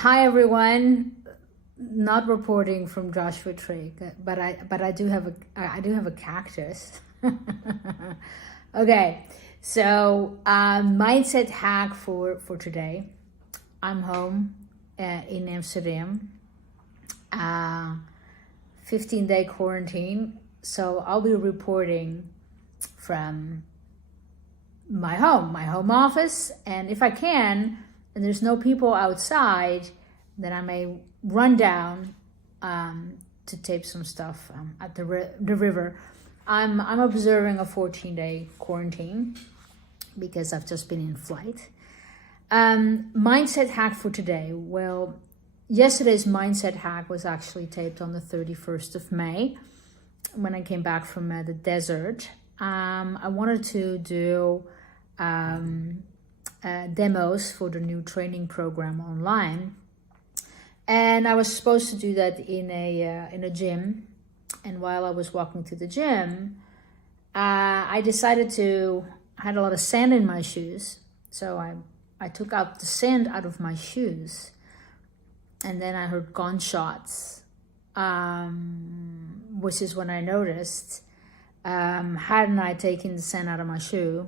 Hi everyone. Not reporting from Joshua Tree, but I do have a cactus. Okay, so mindset hack for today. I'm home in Amsterdam. 15-day quarantine, so I'll be reporting from my home office, and if I can, and there's no people outside, then I may run down to tape some stuff at the river. I'm observing a 14-day quarantine because I've just been in flight. Mindset hack for today. Well, yesterday's mindset hack was actually taped on the 31st of May when I came back from the desert. I wanted to do demos for the new training program online, and I was supposed to do that in a gym. And while I was walking to the gym, I decided I had a lot of sand in my shoes, so I took out the sand out of my shoes, and then I heard gunshots, which is when I noticed, hadn't I taken the sand out of my shoes,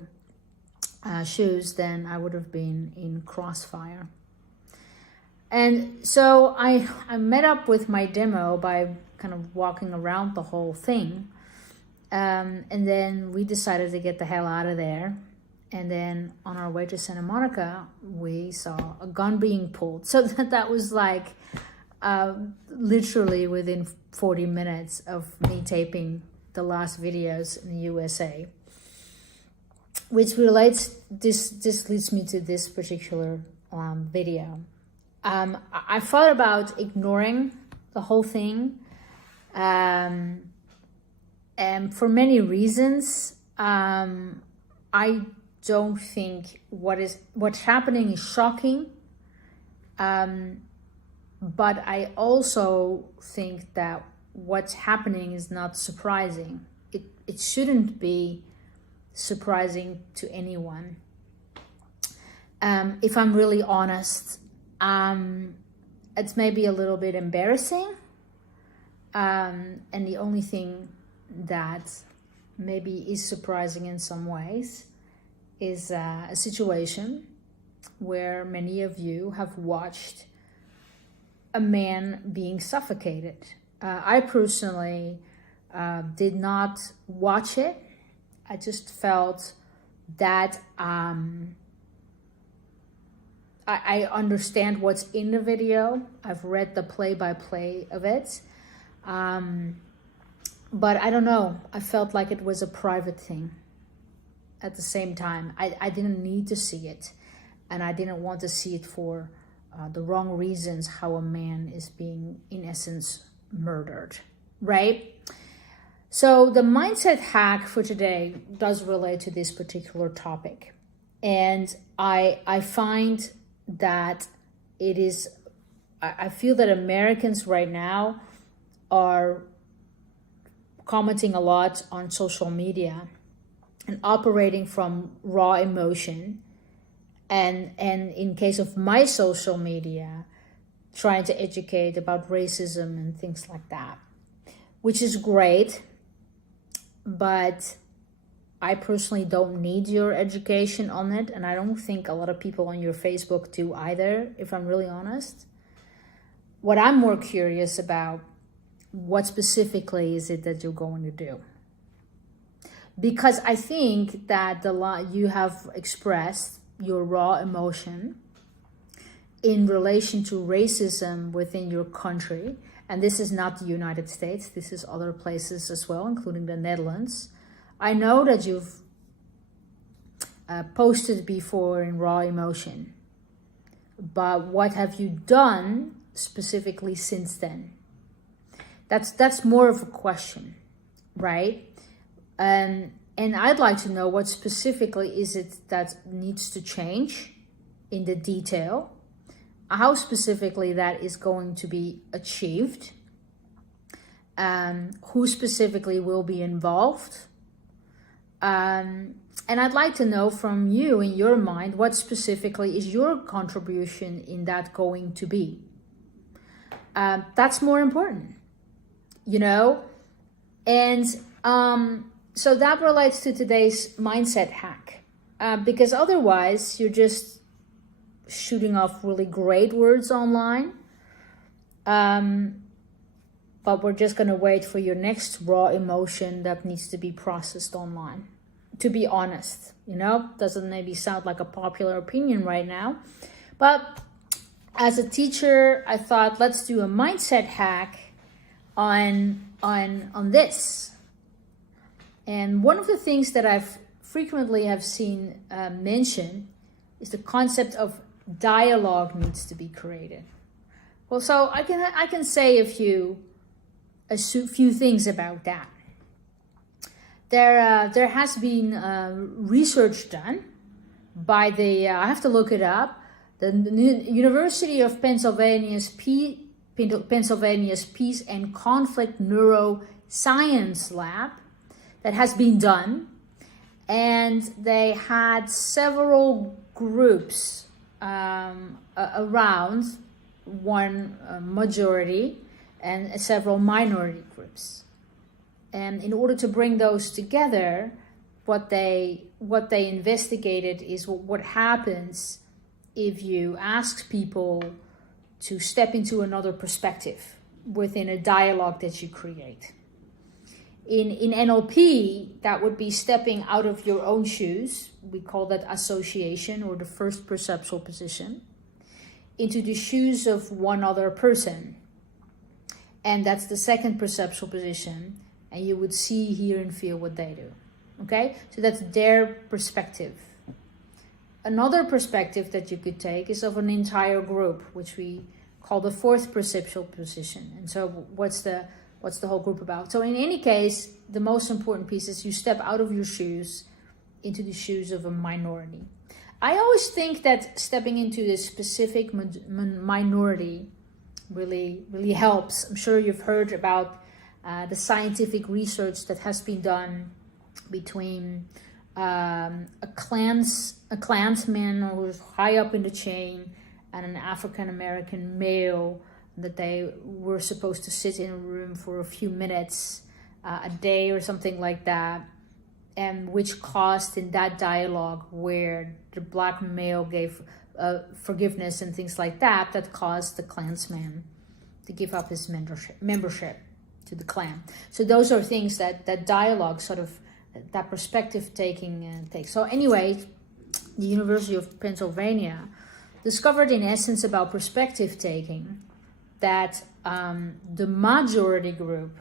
then I would have been in crossfire. And so I met up with my demo by kind of walking around the whole thing. And then we decided to get the hell out of there. And then on our way to Santa Monica, we saw a gun being pulled. So that was like literally within 40 minutes of me taping the last videos in the USA. Which relates, this leads me to this particular video. I thought about ignoring the whole thing, and for many reasons. I don't think what's happening is shocking, but I also think that what's happening is not surprising. It shouldn't be surprising to anyone. If I'm really honest, it's maybe a little bit embarrassing. And the only thing that maybe is surprising in some ways is a situation where many of you have watched a man being suffocated. I personally did not watch it. I just felt that I understand what's in the video. I've read the play-by-play of it. But I don't know. I felt like it was a private thing at the same time. I didn't need to see it. And I didn't want to see it for the wrong reasons, how a man is being, in essence, murdered. Right? So the mindset hack for today does relate to this particular topic. And I find that I feel that Americans right now are commenting a lot on social media and operating from raw emotion. And in case of my social media, trying to educate about racism and things like that, which is great. But I personally don't need your education on it, and I don't think a lot of people on your Facebook do either, if I'm really honest. What I'm more curious about, what specifically is it that you're going to do? Because I think that you have expressed your raw emotion in relation to racism within your country. And this is not the United States. This is other places as well, including the Netherlands. I know that you've posted before in raw emotion. But what have you done specifically since then? That's more of a question, right? And I'd like to know what specifically is it that needs to change in the detail, how specifically that is going to be achieved, who specifically will be involved, and And I'd like to know from you, in your mind, what specifically is your contribution in that going to be? That's more important, you know? And so that relates to today's mindset hack. Because otherwise, you're just shooting off really great words online. But we're just going to wait for your next raw emotion that needs to be processed online. To be honest, you know, doesn't maybe sound like a popular opinion right now. But as a teacher, I thought, let's do a mindset hack on this. And one of the things that I've frequently have seen mentioned is the concept of dialogue needs to be created. Well, so I can say a few things about that. There has been research done by the I have to look it up, the University of Pennsylvania's Peace and Conflict Neuroscience Lab, that has been done, and they had several groups around one majority and several minority groups. And in order to bring those together, what they investigated is what happens if you ask people to step into another perspective within a dialogue that you create. In NLP, that would be stepping out of your own shoes. We call that association, or the first perceptual position, into the shoes of one other person. And that's the second perceptual position. And you would see, hear, and feel what they do. Okay? So that's their perspective. Another perspective that you could take is of an entire group, which we call the fourth perceptual position. And so what's the whole group about? So in any case, the most important piece is you step out of your shoes into the shoes of a minority. I always think that stepping into this specific minority really helps. I'm sure you've heard about the scientific research that has been done between a Klansman who's high up in the chain and an African-American male, that they were supposed to sit in a room for a few minutes a day or something like that, and which caused in that dialogue where the black male gave forgiveness and things like that caused the Klansman to give up his membership to the Klan. So those are things that dialogue sort of, that perspective taking takes. So anyway, the University of Pennsylvania discovered in essence about perspective taking that the majority group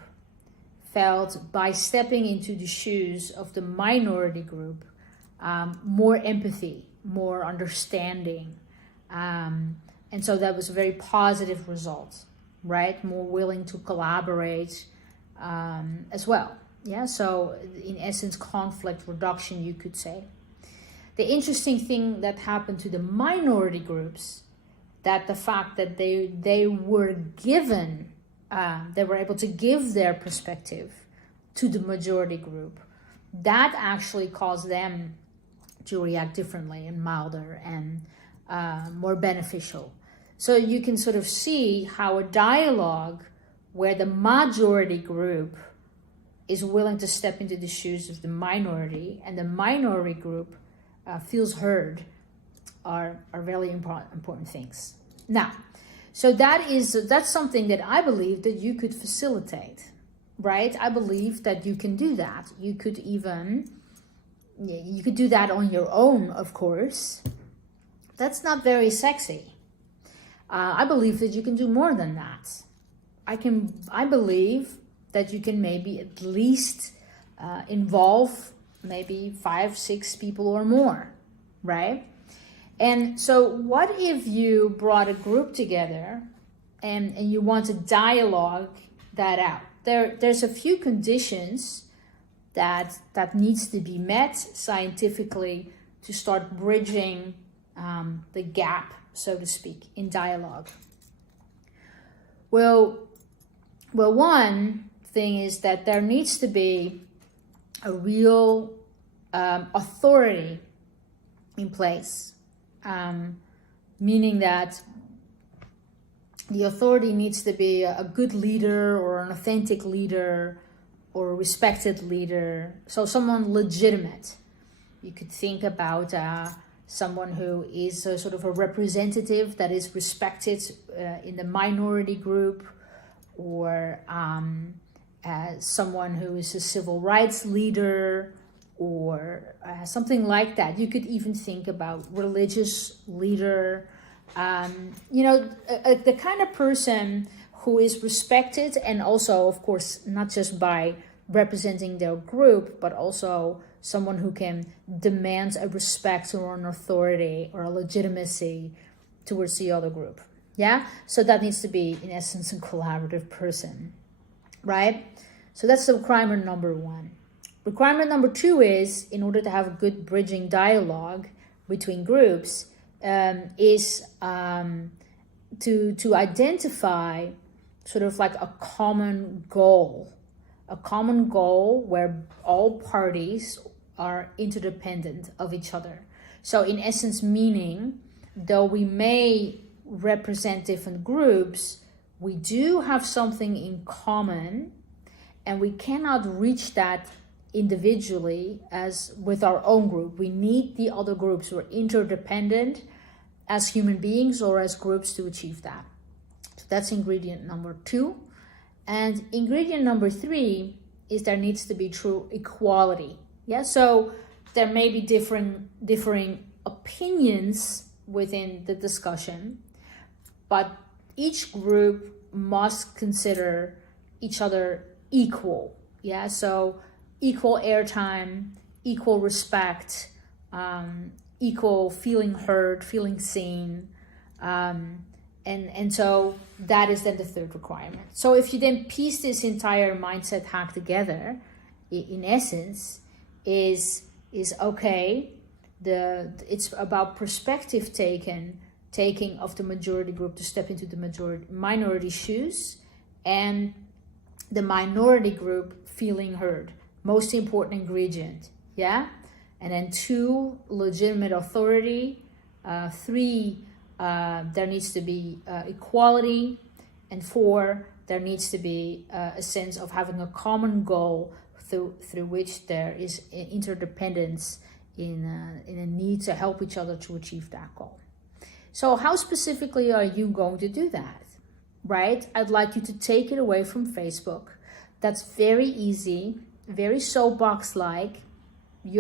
felt by stepping into the shoes of the minority group more empathy, more understanding. And so that was a very positive result, right? More willing to collaborate as well. Yeah, so in essence, conflict reduction, you could say. The interesting thing that happened to the minority groups, that the fact that they were given, they were able to give their perspective to the majority group, that actually caused them to react differently and milder and more beneficial. So you can sort of see how a dialogue where the majority group is willing to step into the shoes of the minority and the minority group feels heard are really important things. Now, so that's something that I believe that you could facilitate, right? I believe that you can do that. You could do that on your own, of course. That's not very sexy. I believe that you can do more than that. I believe that you can maybe at least involve maybe 5-6 people or more, right? And so what if you brought a group together and you want to dialogue that out? There's a few conditions that needs to be met scientifically to start bridging the gap, so to speak, in dialogue. Well, one thing is that there needs to be a real authority in place, meaning that the authority needs to be a good leader or an authentic leader or a respected leader. So someone legitimate. You could think about someone who is a sort of a representative that is respected in the minority group, or someone who is a civil rights leader, or something like that. You could even think about religious leader. The kind of person who is respected, and also, of course, not just by representing their group, but also someone who can demand a respect or an authority or a legitimacy towards the other group. Yeah, so that needs to be, in essence, a collaborative person, right? So that's the requirement number one. Requirement number two is, in order to have a good bridging dialogue between groups, is to identify sort of like a common goal where all parties are interdependent of each other. So in essence, meaning, though we may represent different groups, we do have something in common, and we cannot reach that individually as with our own group. We need the other groups. We're interdependent as human beings or as groups to achieve that. So that's ingredient number two. And ingredient number three is there needs to be true equality. Yeah, so there may be differing opinions within the discussion, but each group must consider each other equal. Yeah, so equal airtime, equal respect, equal feeling heard, feeling seen. And so that is then the third requirement. So if you then piece this entire mindset hack together, in essence, is okay, it's about perspective taking of the majority group to step into the minority shoes, and the minority group feeling heard. Most important ingredient, yeah? And then two, legitimate authority. Three, there needs to be equality. And four, there needs to be a sense of having a common goal through which there is interdependence in a need to help each other to achieve that goal. So how specifically are you going to do that, right? I'd like you to take it away from Facebook. That's very easy, very soapbox-like.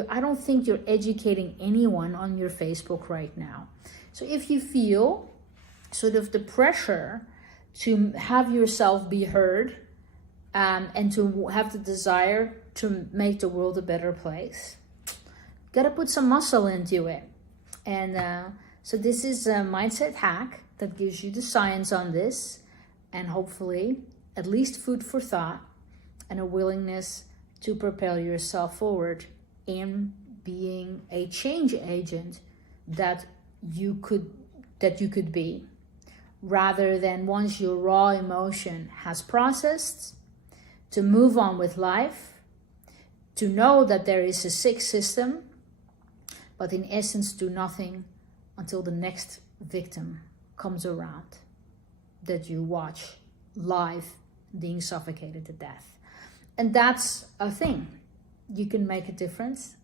I don't think you're educating anyone on your Facebook right now. So if you feel sort of the pressure to have yourself be heard, and to have the desire to make the world a better place, got to put some muscle into it. And so this is a mindset hack that gives you the science on this, and hopefully at least food for thought and a willingness to propel yourself forward in being a change agent that you could be, rather than, once your raw emotion has processed, to move on with life, to know that there is a sick system, but in essence do nothing until the next victim comes around that you watch live being suffocated to death. And that's a thing. You can make a difference,